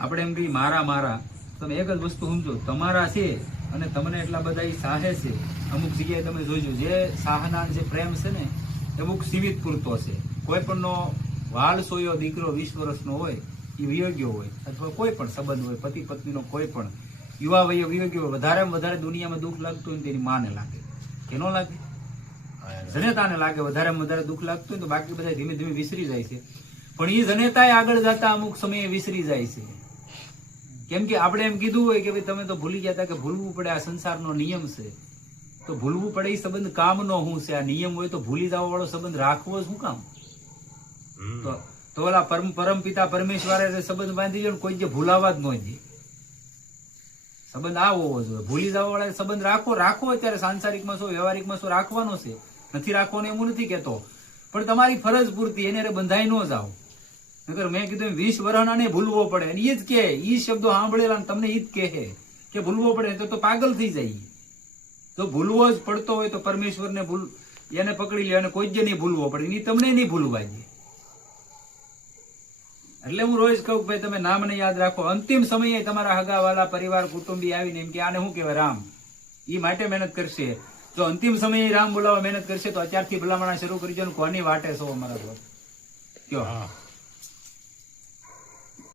આપણે એમ કહીએ મારા મારા, તમે એક જ વસ્તુ સમજો, તમારા છે અને તમને એટલા બધા ઈ સાહે છે. અમુક જગ્યાએ તમે જોઈજો, જે સાહના જે પ્રેમ છે ને એ અમુક સીમિત પૂરતો છે. કોઈ પણનો વાલ સોયો દીકરો 20 વર્ષનો હોય એ વિયોગ્ય હોય, અથવા કોઈ પણ સંબંધ હોય, પતિ પત્નીનો કોઈ પણ યુવા વય વિયોગ્ય હોય, વધારેમાં વધારે દુનિયામાં દુઃખ લાગતું હોય તેની માને લાગે કે ન લાગે, જનેતાને લાગે વધારેમાં વધારે દુઃખ લાગતું હોય, તો બાકી બધા ધીમે ધીમે વિસરી જાય છે. પણ એ જનેતાએ આગળ જતા અમુક સમયે વિસરી જાય છે. કેમ કે આપણે એમ કીધું હોય કે ભાઈ તમે તો ભૂલી ગયા હતા કે ભૂલવું પડે, આ સંસારનો નિયમ છે. તો ભૂલવું પડે એ સંબંધ કામનો શું છે? આ નિયમ હોય તો ભૂલી જવા વાળો સંબંધ રાખવો શું કામ? તો ઓલા પરમ પિતા પરમેશ્વરે સંબંધ બાંધી જો, કોઈ જે ભૂલાવા જ ન દે. સંબંધ આવો હોવો જોઈએ. ભૂલી જવા વાળા સંબંધ રાખો અત્યારે સાંસારિકમાં શું, વ્યવહારિકમાં શું રાખવાનો છે, નથી રાખવાનું એવું નથી કેતો, પણ તમારી ફરજ પૂરતી એને બંધાઈ ન જાઓ. મેં કીધું 20 વર્ષના ને ભૂલવો પડે, અને એ જ કે ઈ શબ્દો સાંભળેલા તમને ઈ જ કહે કે ભૂલવો પડે, તો પાગલ થઈ જાય. તો ભૂલવો જ પડતો હોય તો પરમેશ્વરને એને પકડી લે, અને કોઈ જ નહીં ભૂલવો પડે, એની તમને નહીં ભૂલવા દે. એટલે હું રોજ કહું ભાઈ તમે નામને યાદ રાખો. અંતિમ સમયે તમારા હગાવાલા પરિવાર કુટુંબી આવીને એમ કે આને શું કહેવાય રામ, એ માટે મહેનત કરશે. જો અંતિમ સમયે રામ બોલાવવા મહેનત કરશે તો અત્યારથી ભલામણા શરૂ કરી દો. કોની વાટે છો અમારા કયો?